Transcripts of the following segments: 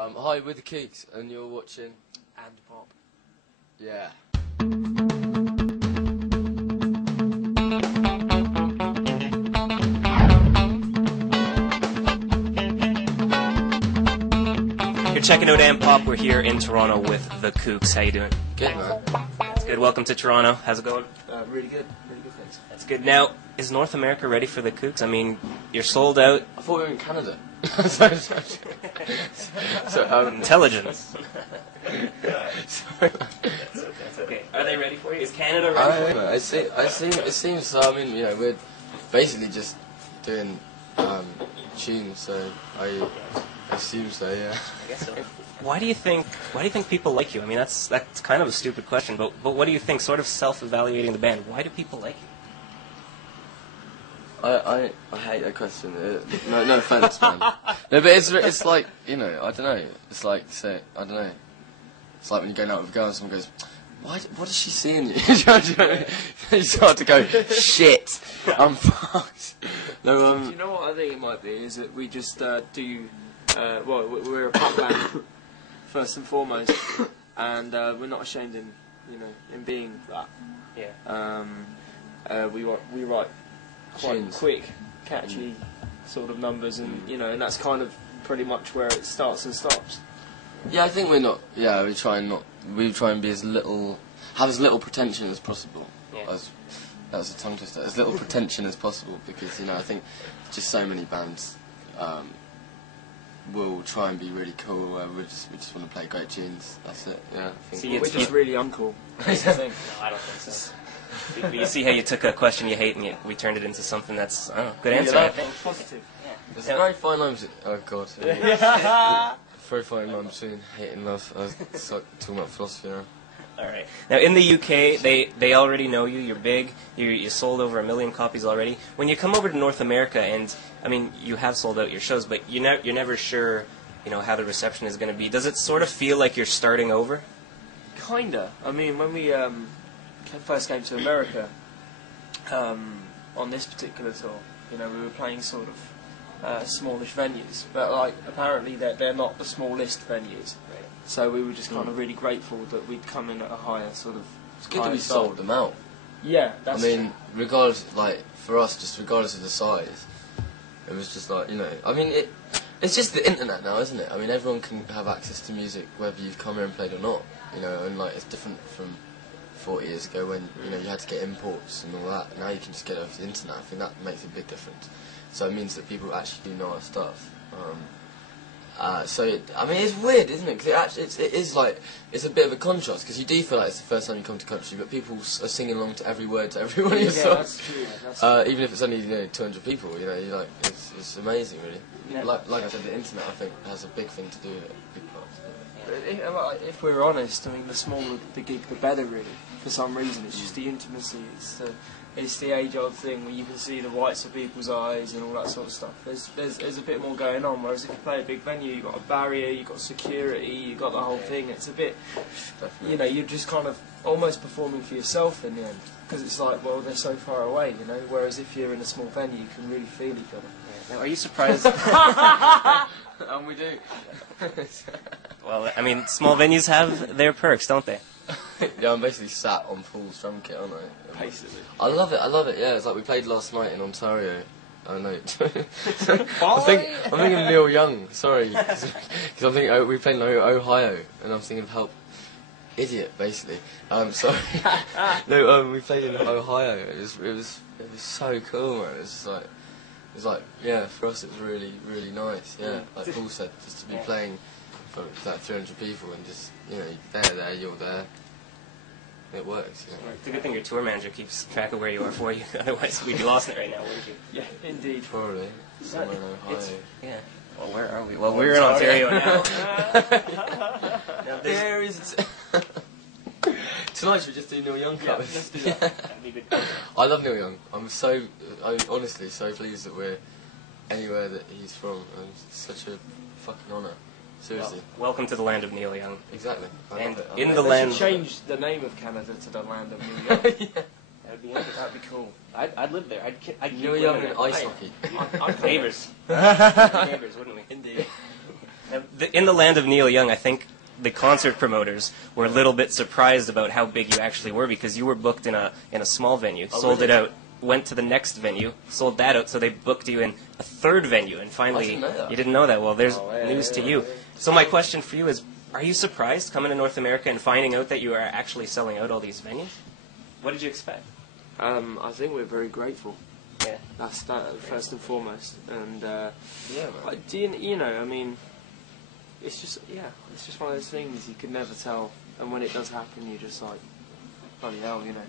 Hi, we're the Kooks, and you're watching andPOP. Yeah. You're checking out andPOP. We're here in Toronto with the Kooks. How you doing? Good, man. That's good. Welcome to Toronto. How's it going? Really good. Really good, thanks. That's good. Now, is North America ready for the Kooks? I mean, you're sold out. I thought we were in Canada. Intelligence. Sorry. That's okay. Are they ready for you? Is Canada ready for you? It seems so. I mean, we're basically just doing tunes, so I assume so, yeah. I guess so. Why do you think people like you? I mean, that's kind of a stupid question, but what do you think? Sort of self-evaluating the band. Why do people like you? I hate that question. No offense, man. No, but it's like, I don't know. It's like, I don't know. It's like when you're going out with a girl and someone goes, what does she see in you? You start to go, shit, I'm fucked. No, Do you know what I think it might be? Is that we just we're a punk band first and foremost, and we're not ashamed in being that. Yeah. We write quite quick, catchy sort of numbers, and and that's kind of pretty much where it starts and stops. Yeah, I think we're not. Yeah, we try and be have as little pretension as possible. Yeah. That was a tongue twister. As little pretension as possible, because I think just so many bands will try and be really cool. Where we just want to play great tunes. That's it. Yeah. I think We're just really uncool. That's the thing. No, I don't think so. But you see how you took a question you hate and we turned it into something that's good answer. Yeah, I think. positive. Yeah. There's a very fine line between... Oh, God. Very fine line between hate and love. I was talking about philosophy now. All right. Now, in the UK, they already know you. You're big. You sold over 1 million copies already. When you come over to North America, and I mean, you have sold out your shows, but you're never sure, how the reception is going to be. Does it sort of feel like you're starting over? Kinda. I mean, when we first came to America on this particular tour, we were playing sort of smallish venues, but apparently they're not the smallest venues. Right. So we were just kind of really grateful that we'd come in at a higher sort of. It's good that we sold them out. Yeah, that's true. Regardless, for us, just regardless of the size, it was just I mean, it's just the internet now, isn't it? I mean, everyone can have access to music whether you've come here and played or not, and it's different from 40 years ago when, you had to get imports and all that. Now you can just get it over the internet. I think that makes a big difference. So it means that people actually do know our stuff. It's weird, isn't it? Because it's a bit of a contrast, because you do feel like it's the first time you come to country, but people are singing along to every word to every one of your songs. That's true. Even if it's only 200 people, it's amazing, really. Yeah. Like I said, the internet I think has a big thing to do with it, a big part to do with it. If we're honest, I mean, the smaller the gig, the better, really. For some reason, it's just the intimacy. It's the age-old thing where you can see the whites of people's eyes and all that sort of stuff. There's a bit more going on. Whereas if you play a big venue, you've got a barrier, you've got security, you've got the whole thing. It's a bit, you're just kind of almost performing for yourself in the end, because it's like, well, they're so far away, Whereas if you're in a small venue, you can really feel each other. Yeah. Now, are you surprised? And we do. Well, I mean, small venues have their perks, don't they? Yeah, I'm basically sat on Paul's drum kit, aren't I? Basically. I love it, yeah. It's like we played last night in Ontario. I know. I'm thinking of Neil Young, sorry. Because I'm thinking, we played in Ohio, and I'm thinking of Help. Idiot, basically. Sorry. No, we played in Ohio. It was so cool, man. Yeah, for us it was really, really nice, yeah. Like Paul said, just to be playing for 300 people and just, they're there, you're there. It works, It's a good thing your tour manager keeps track of where you are for you, otherwise we'd be lost in it right now, wouldn't you? Yeah, indeed. Probably. Somewhere in Ohio. Yeah. Well, where are we? Well, we're in Ontario now. There is... Tonight should we just do Neil Young covers? Let's do that. That'd be good. I love Neil Young. I'm honestly so pleased that we're anywhere that he's from. It's such a fucking honour. Seriously. Well, welcome to the land of Neil Young. Exactly. I And love it. in They the land... should change the name of Canada to the land of New York. Yeah. That'd be interesting. That'd be cool. I'd live there. I'd keep Neil Young living and there. ice hockey. Neighbours. Neighbours, wouldn't we? Indeed. In the land of Neil Young, I think the concert promoters were a little bit surprised about how big you actually were, because you were booked in a small venue, sold it out, went to the next venue, sold that out, so they booked you in a third venue, and finally you didn't know that. Well, there's news to you. So my question for you is, are you surprised coming to North America and finding out that you are actually selling out all these venues? What did you expect? I think we're very grateful. Yeah. That's that first and foremost. And Yeah, man. you know, I mean, it's just one of those things you could never tell. And when it does happen, you're just like, bloody hell, you know.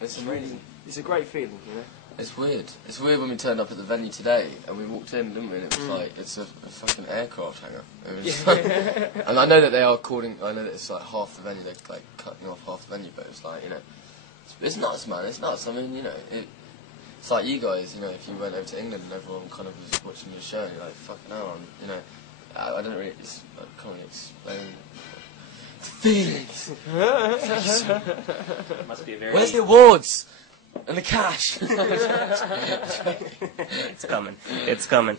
It's amazing. It's a great feeling, you know. It's weird. It's weird when we turned up at the venue today and we walked in, didn't we? And it was like, it's a fucking aircraft hangar. It was and I know that they are calling, I know that it's like half the venue, they're like cutting off half the venue, but it's like, you know, it's nuts, man, it's nuts. I mean, you know, it's like you guys, you know, if you went over to England and everyone kind of was watching your show, and you're like, fucking hell, you know, I don't really, I can't really explain feelings. Must be a very... Where's the awards? And the cash. It's coming. It's coming.